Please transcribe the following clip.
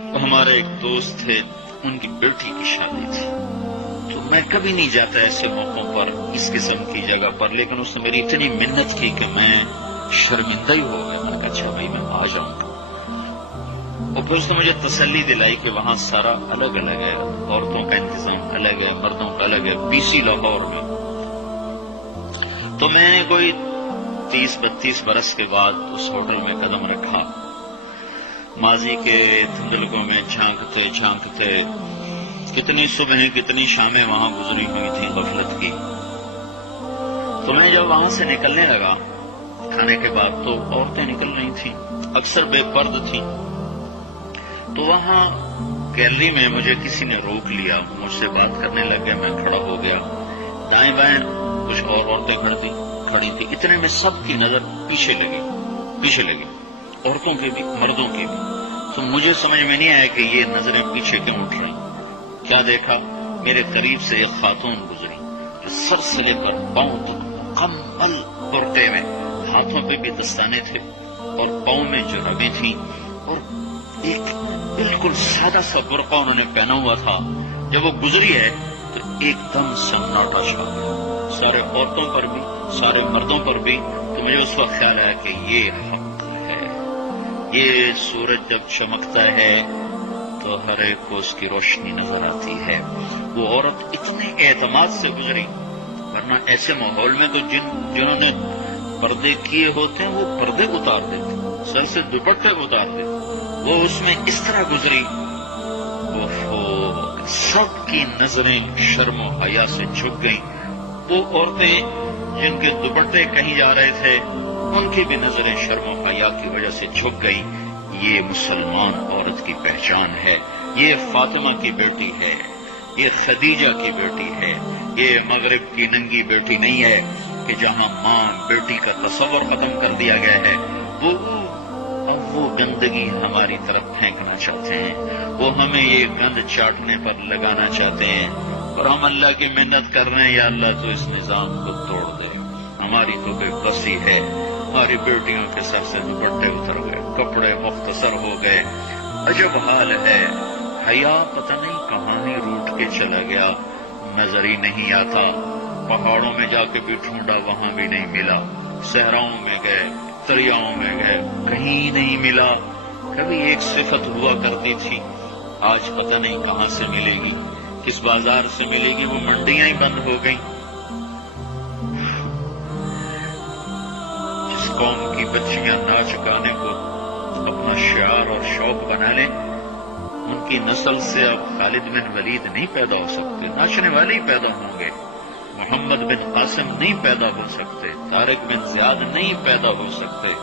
ہمارے ایک دوست تھے، ان کی بیٹی کی شادی تھی، تو میں کبھی نہیں جاتا ایسے موقعوں پر اس قسم کی جگہ پر، لیکن اس نے میری اتنی منت کی کہ میں شرمندہ ہی ہو گیا۔ میں نے کہا اچھا بھائی میں آ جاؤں گا، اور پھر اس نے مجھے تسلی دلائی کہ وہاں سارا الگ الگ ہے، عورتوں کا انتظام الگ ہے، مردوں کا الگ ہے، PC لاہور میں۔ تو میں نے کوئی 30-32 برس کے بعد اس ہوٹل میں قدم رکھا، ماضی کے دھندلکوں میں جھانکتے کتنی صبحیں کتنی شامیں وہاں گزری ہوئی تھیں غفلت کی۔ تو میں جب وہاں سے نکلنے لگا کھانے کے بعد، تو عورتیں نکل رہی تھیں، اکثر بے پرد تھیں، تو وہاں گیلری میں مجھے کسی نے روک لیا، مجھ سے بات کرنے لگ گیا، میں کھڑا ہو گیا، دائیں بائیں کچھ اور عورتیں کھڑی تھی، اتنے میں سب کی نظر پیچھے لگی، عورتوں کی بھی مردوں کی بھی۔ تو مجھے سمجھ میں نہیں آیا کہ یہ نظریں پیچھے کیوں اٹھ رہی۔ کیا دیکھا، میرے قریب سے ایک خاتون گزری جو سر سے لے کر پاؤں تک مکمل برقعے میں، ہاتھوں پہ بھی دستانے تھے اور پاؤں میں جرابیں تھیں، اور ایک بالکل سادہ سا برقع انہوں نے پہنا ہوا تھا۔ جب وہ گزری ہے تو ایک دم سناٹا چھا گیا، سارے عورتوں پر بھی سارے مردوں پر بھی۔ تو مجھے اس وقت خیال آیا کہ یہ حق ہے، یہ سورج جب چمکتا ہے تو ہر ایک کو اس کی روشنی نظر آتی ہے۔ وہ عورت اتنے اعتماد سے گزری، ورنہ ایسے ماحول میں تو جنہوں نے پردے کیے ہوتے ہیں وہ پردے اتار دیتے، سر سے دوپٹے اتار دیتے، وہ اس میں اس طرح گزری، سب کی نظریں شرم و حیا سے جھک گئیں۔ وہ عورتیں جن کے دوپٹے کہیں جا رہے تھے ان کی بھی نظریں شرم و حیا کی وجہ سے جھک گئیں۔ یہ مسلمان عورت کی پہچان ہے، یہ فاطمہ کی بیٹی ہے، یہ خدیجہ کی بیٹی ہے، یہ مغرب کی ننگی بیٹی نہیں ہے کہ جہاں ماں بیٹی کا تصور ختم کر دیا گیا ہے، اب وہ گندگی ہماری طرف پھینکنا چاہتے ہیں، وہ ہمیں یہ گند چاٹنے پر لگانا چاہتے ہیں، اور ہم اللہ کی محنت کر رہے ہیں، یا اللہ تو اس نظام کو توڑ دے، ہماری تو بے بسی ہے، ہماری بیٹیوں کے سر سے دوپٹے اتر گئے، کپڑے مختصر ہو گئے، عجب حال ہے۔ حیا پتہ نہیں کہاں ہی روٹ کے چلا گیا، نظر ہی نہیں آتا۔ پہاڑوں میں جا کے بھی ڈھونڈا، وہاں بھی نہیں ملا، صحراؤں میں گئے، دریاؤں میں گئے، کہیں نہیں ملا۔ کبھی ایک صفت ہوا کرتی تھی، آج پتہ نہیں کہاں سے ملے گی، کس بازار سے ملے گی، وہ منڈیاں ہی بند ہو گئیں۔ جس قوم کی بچیاں ناچ گانے کو اپنا شعار اور شوق بنا لیں، ان کی نسل سے اب خالد بن ولید نہیں پیدا ہو سکتے، ناچنے والے ہی پیدا ہوں گے، محمد بن قاسم نہیں پیدا ہو سکتے، طارق بن زیاد نہیں پیدا ہو سکتے۔